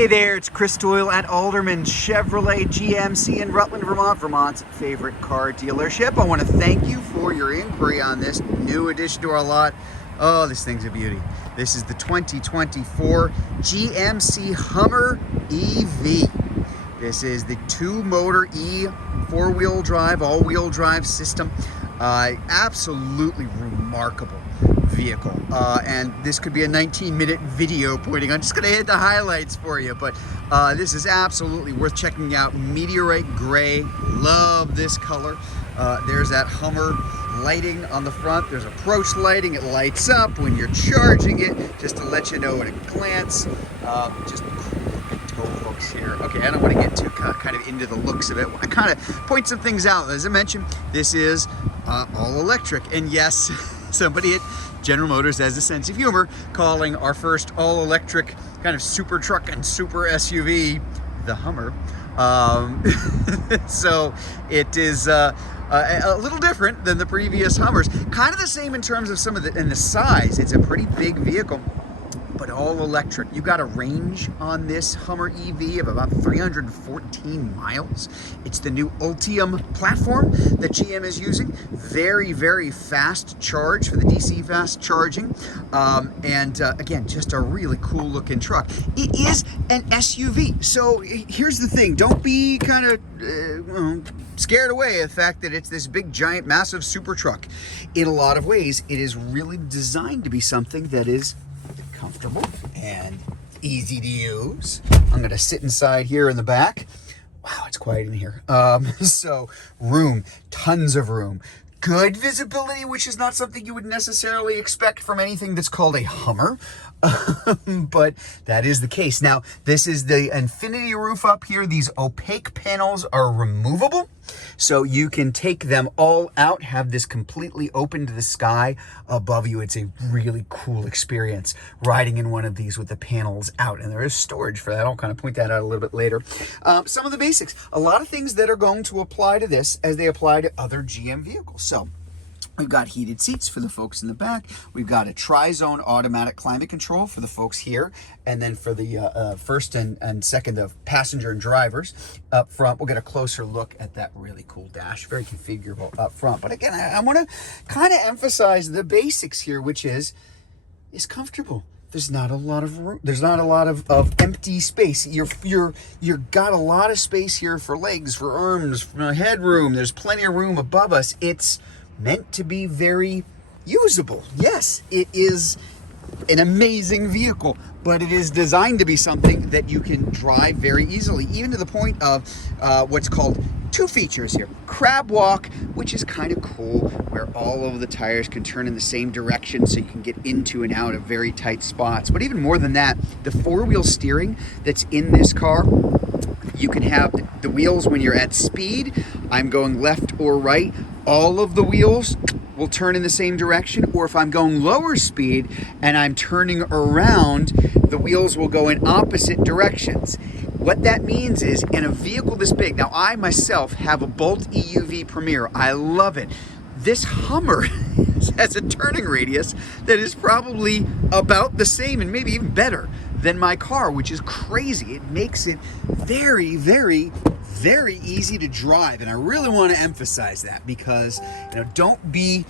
Hey there, it's Chris Doyle at Alderman Chevrolet GMC in Rutland, Vermont, Vermont's favorite car dealership. I want to thank you for your inquiry on this new addition to our lot. Oh, this thing's a beauty. This is the 2024 GMC Hummer EV. This is the two-motor e4-wheel drive, all-wheel drive system. Absolutely remarkable vehicle, and this could be a 19-minute video pointing. I'm just going to hit the highlights for you, but this is absolutely worth checking out. Meteorite gray, love this color. There's that Hummer lighting on the front. There's approach lighting. It lights up when you're charging it, just to let you know at a glance. Just tow hooks here. Okay, I don't want to get too kind of into the looks of it. I kind of point some things out. As I mentioned, this is all electric, and yes, somebody at General Motors has a sense of humor calling our first all-electric kind of super truck and super SUV the Hummer. So it is a little different than the previous Hummers. Kind of the same in terms of some of the size. It's a pretty big vehicle, but all electric. You got a range on this Hummer EV of about 314 miles. It's the new Ultium platform that GM is using. Very, very fast charge for the DC fast charging. Again, just a really cool looking truck. It is an SUV. So here's the thing. Don't be kind of scared away of the fact that it's this big, giant, massive super truck. In a lot of ways, it is really designed to be something that is comfortable and easy to use. I'm going to sit inside here in the back. Wow, it's quiet in here. So room, tons of room. Good visibility, which is not something you would necessarily expect from anything that's called a Hummer, but that is the case. Now, this is the infinity roof up here. These opaque panels are removable, so you can take them all out, have this completely open to the sky above you. It's a really cool experience riding in one of these with the panels out, and there is storage for that. I'll kind of point that out a little bit later. Some of the basics, a lot of things that are going to apply to this as they apply to other GM vehicles. So we've got heated seats for the folks in the back. We've got a tri-zone automatic climate control for the folks here. And then for the first and second of passenger and drivers up front, we'll get a closer look at that really cool dash. Very configurable up front. But again, I want to kind of emphasize the basics here, which is comfortable. There's not a lot of room. There's not a lot of empty space. You're got a lot of space here for legs, for arms, for headroom. There's plenty of room above us. It's meant to be very usable. Yes, it is an amazing vehicle, but it is designed to be something that you can drive very easily, even to the point of what's called two features here. Crab walk, which is kind of cool, where all of the tires can turn in the same direction so you can get into and out of very tight spots. But even more than that, the four-wheel steering that's in this car, you can have the wheels when you're at speed. I'm going left or right. All of the wheels will turn in the same direction, or if I'm going lower speed and I'm turning around, the wheels will go in opposite directions. What that means is, in a vehicle this big, now I myself have a Bolt EUV Premier. I love it. This Hummer has a turning radius that is probably about the same and maybe even better than my car, which is crazy. It makes it very, very, very easy to drive, and I really want to emphasize that, because don't be,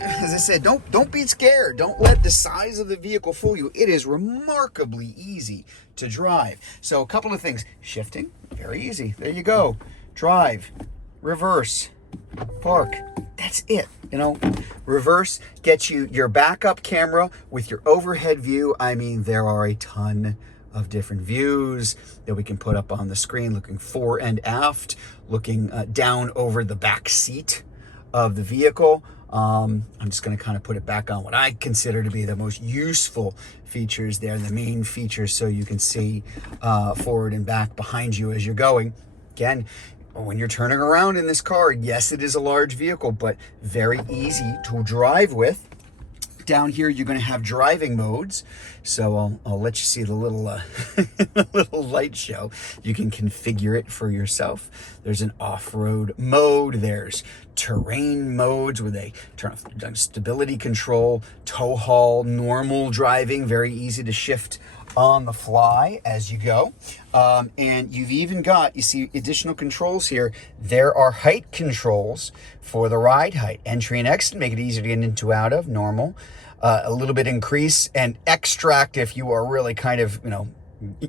as I said, don't be scared. Don't let the size of the vehicle fool you. It is remarkably easy to drive. So a couple of things: shifting, very easy. There you go. Drive, reverse, park. That's it. Reverse gets you your backup camera with your overhead view. I mean, there are a ton of different views that we can put up on the screen, looking fore and aft, looking down over the back seat of the vehicle. I'm just going to kind of put it back on what I consider to be the most useful features there, the main features, so you can see forward and back behind you as you're going. Again, when you're turning around in this car, yes, it is a large vehicle, but very easy to drive with. Down here, you're going to have driving modes. So I'll let you see the little little light show. You can configure it for yourself. There's an off-road mode. There's terrain modes where they turn off stability control, tow haul, normal driving, very easy to shift on the fly as you go. And you've even got, you see, additional controls here. There are height controls for the ride height, entry and exit, make it easier to get into, out of, normal. A little bit increase, and extract if you are really kind of, you know,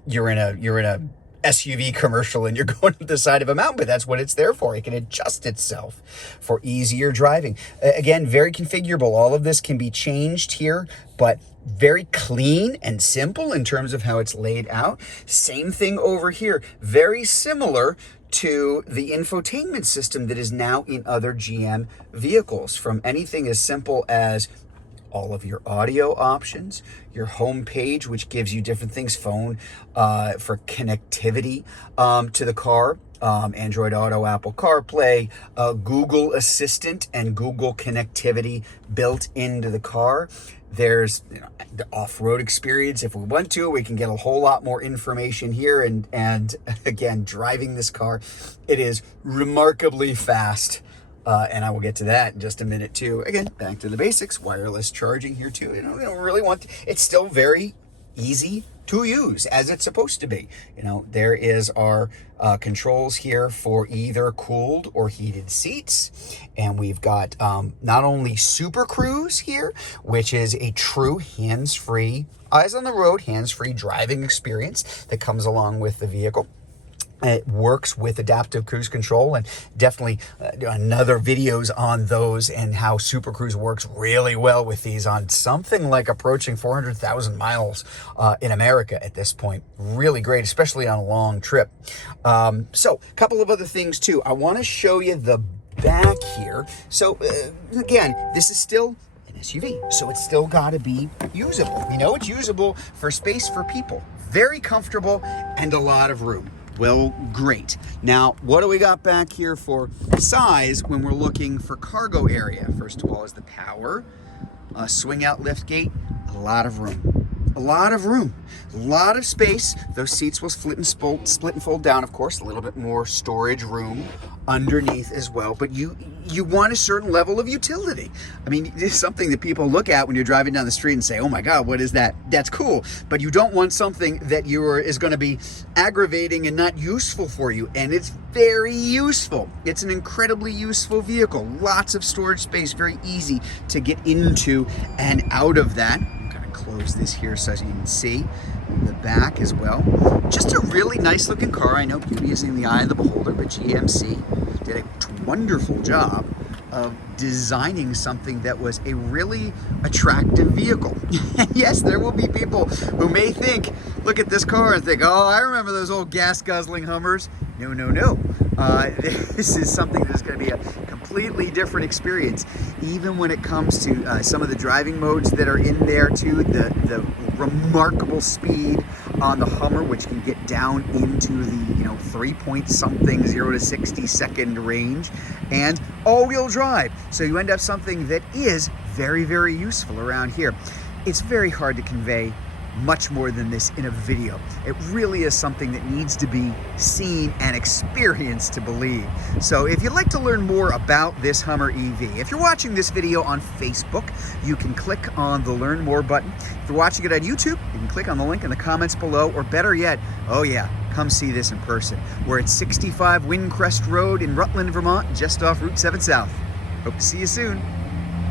you're in a SUV commercial and you're going to the side of a mountain, but that's what it's there for. It can adjust itself for easier driving. Again, very configurable. All of this can be changed here, but very clean and simple in terms of how it's laid out. Same thing over here. Very similar to the infotainment system that is now in other GM vehicles, from anything as simple as all of your audio options, your home page, which gives you different things, phone for connectivity to the car, Android Auto, Apple CarPlay, Google Assistant, and Google connectivity built into the car. There's, you know, the off-road experience. If we want to, we can get a whole lot more information here. And again, driving this car, it is remarkably fast. And I will get to that in just a minute too. Again, back to the basics, wireless charging here too. You know, we don't really want to, it's still very easy to use as it's supposed to be. You know, there is our controls here for either cooled or heated seats. And we've got not only Super Cruise here, which is a true hands-free, eyes on the road, hands-free driving experience that comes along with the vehicle. It works with adaptive cruise control, and definitely another videos on those and how Super Cruise works really well with these on something like approaching 400,000 miles in America at this point. Really great, especially on a long trip. So a couple of other things too. I want to show you the back here. So again, this is still an SUV, so it's still got to be usable. You know, it's usable for space for people. Very comfortable and a lot of room. Well, great. Now, what do we got back here for size when we're looking for cargo area? First of all is the power, swing out lift gate, a lot of room. A lot of room, a lot of space. Those seats will split and fold down, of course, a little bit more storage room underneath as well. But you want a certain level of utility. I mean, it's something that people look at when you're driving down the street and say, oh my God, what is that? That's cool. But you don't want something that is going to be aggravating and not useful for you. And it's very useful. It's an incredibly useful vehicle. Lots of storage space, very easy to get into and out of that. Close this here so you can see the back as well. Just a really nice looking car. I know beauty is in the eye of the beholder, but GMC did a wonderful job of designing something that was a really attractive vehicle. Yes, there will be people who may think, look at this car and think, oh, I remember those old gas guzzling Hummers. No, no, no. This is something that's going to be a completely different experience, even when it comes to some of the driving modes that are in there too. The remarkable speed on the Hummer, which can get down into the 3-point-something 0 to 60 second range, and all-wheel drive. So you end up something that is very, very useful around here. It's very hard to convey much more than this in a video. It really is something that needs to be seen and experienced to believe. So if you'd like to learn more about this Hummer EV, if you're watching this video on Facebook, you can click on the Learn More button. If you're watching it on YouTube, you can click on the link in the comments below, or better yet, oh yeah, come see this in person. We're at 65 Windcrest Road in Rutland, Vermont, just off Route 7 South. Hope to see you soon.